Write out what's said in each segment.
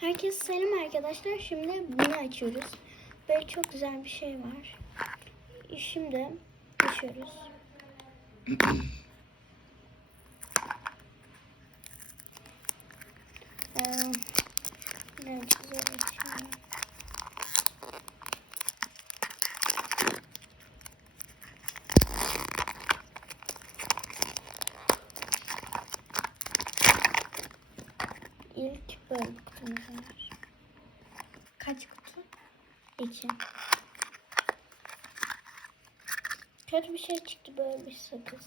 Herkese selam arkadaşlar. Şimdi bunu açıyoruz. Böyle çok güzel bir şey var. Şimdi açıyoruz. Ee, ne güzel. İlk böyle kutumuz var. Kaç kutu? İki. Kötü bir şey çıktı böyle bir sakız.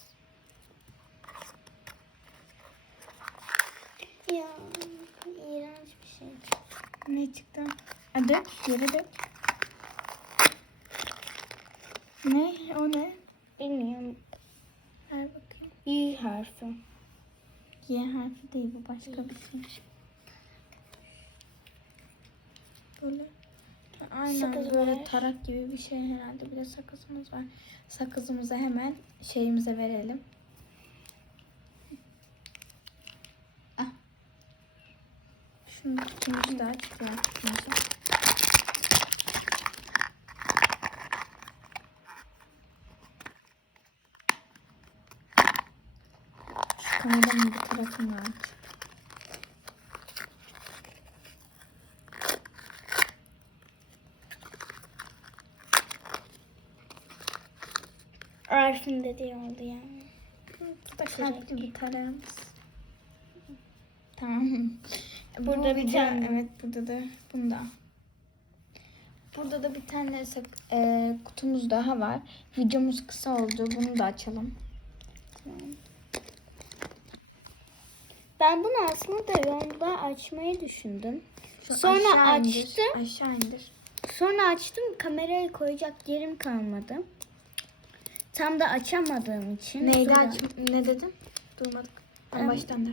Ya iğrenç bir şey. Ne çıktı? Ha, dök, yere dök. Ne? O ne? Bilmiyorum. Ver bakayım. Y harfi. Y harfi değil bu başka bir şey. Böyle. Aynen Sakız böyle var. tarak gibi bir şey herhalde. Bir de sakızımız var. Sakızımızı hemen şeyimize verelim. Ah. Şunu tutumuzu da aç. Tutumuzu. Şu kameranın bir tarafını aç. Arif'in dediği oldu ya. Bu da kalpli bir tarağımız. Tamam. Burada Burada bir tane. Evet burada da bunda. Burada da bir tane e, kutumuz daha var. Videomuz kısa oldu. Bunu da açalım. Ben bunu aslında yolda açmayı düşündüm. Şu Sonra aşağı indir, açtım. Aşağı indir. Sonra açtım kamerayı koyacak yerim kalmadı. Tam da açamadığım için. Neydi sonra aç? Ne dedin? Duymadık. Em, baştan da.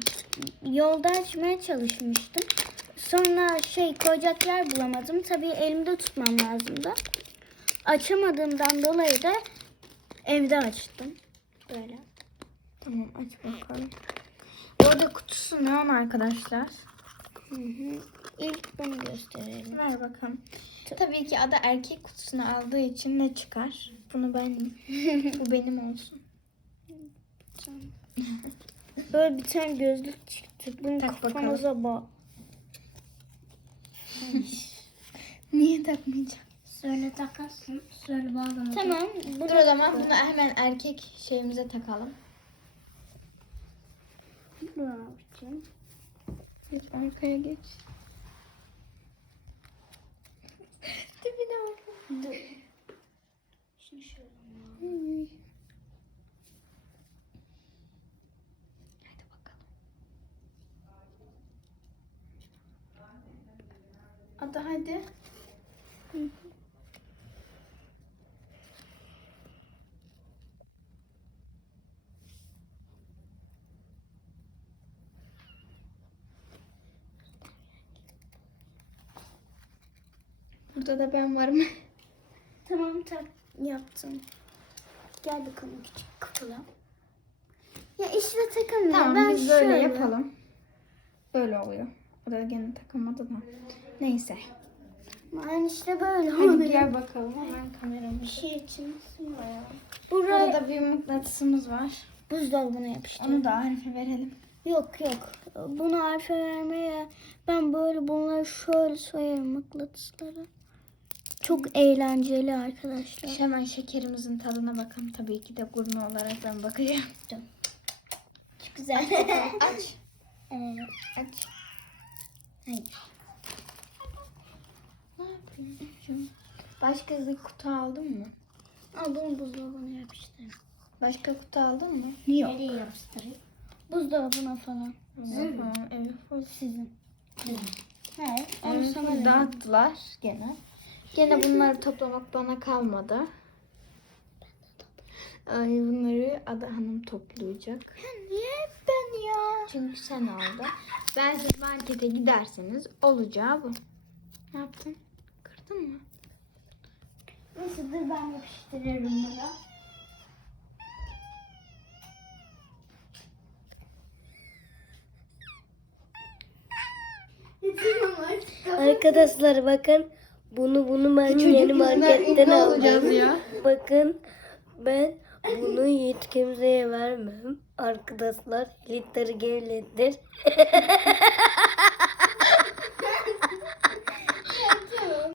Yolda açmaya çalışmıştım. Sonra şey koyacak yer bulamadım. Tabii elimde tutmam lazımdı. Açamadığımdan dolayı da evde açtım. Böyle. Tamam aç bakalım. Orada kutusu ne an arkadaşlar? Hı hı. İlk bunu gösterelim. Ver bakalım. Tabii ki ada erkek kutusunu aldığı için ne çıkar? Bunu benim. Bu benim olsun. Böyle bir tane gözlük çıktı. Bunu Tak kafanıza bak. Niye takmayacağım? Söyle takarsın. Söyle bağlama. Tamam. Bu Dur o zaman bunu hemen erkek şeyimize takalım. Dur abicim. Geç arkaya geç. Dur. Şimdi. Hadi bakalım. Ada hadi. Burada da ben varım. Tak yaptım. Gel bakalım küçük kutuya. Ya işte takamıyor. tamam ben biz böyle şöyle. yapalım. Böyle oluyor. O da gene takılmadı da. Neyse. Ben işte böyle Hadi oluyor. gel bakalım hemen kameramı. Bir şey için ya. Burada Buraya da bir mıknatısımız var. buzdolabına yapıştır. Onu da Arif'e verelim. Yok yok. Bunu Arif'e vermeye ben böyle bunları şöyle soyarım mıknatısları. Çok eğlenceli arkadaşlar. Hemen şekerimizin tadına bakalım. Tabii ki de gurme olarak ben bakacağım. Çok güzel. Aç. Ee, Aç. hayır. Ne yapıyorsun? Başka bir kutu aldın mı? Al bunu buzdolabına yapıştır. Başka kutu aldın mı? Yok. Nereye yapıştırayım? Buzdolabına falan. Tamam, evet. full. Sizin. Hayır. Onu sana dağıttılar gene. Gene bunları toplamak bana kalmadı. Ay bunları Ada Hanım toplayacak. Niye hep ben ya? Çünkü sen aldın. Ben siz markete giderseniz olacağı bu. Ne yaptın? Kırdın mı? Neyse dur ben yapıştırırım bunu. Arkadaşlar bakın bunu bunu ben Çocuk yeni marketten aldım. ya. Bakın ben bunu hiç kimseye vermem. Arkadaşlar litre gelirdir.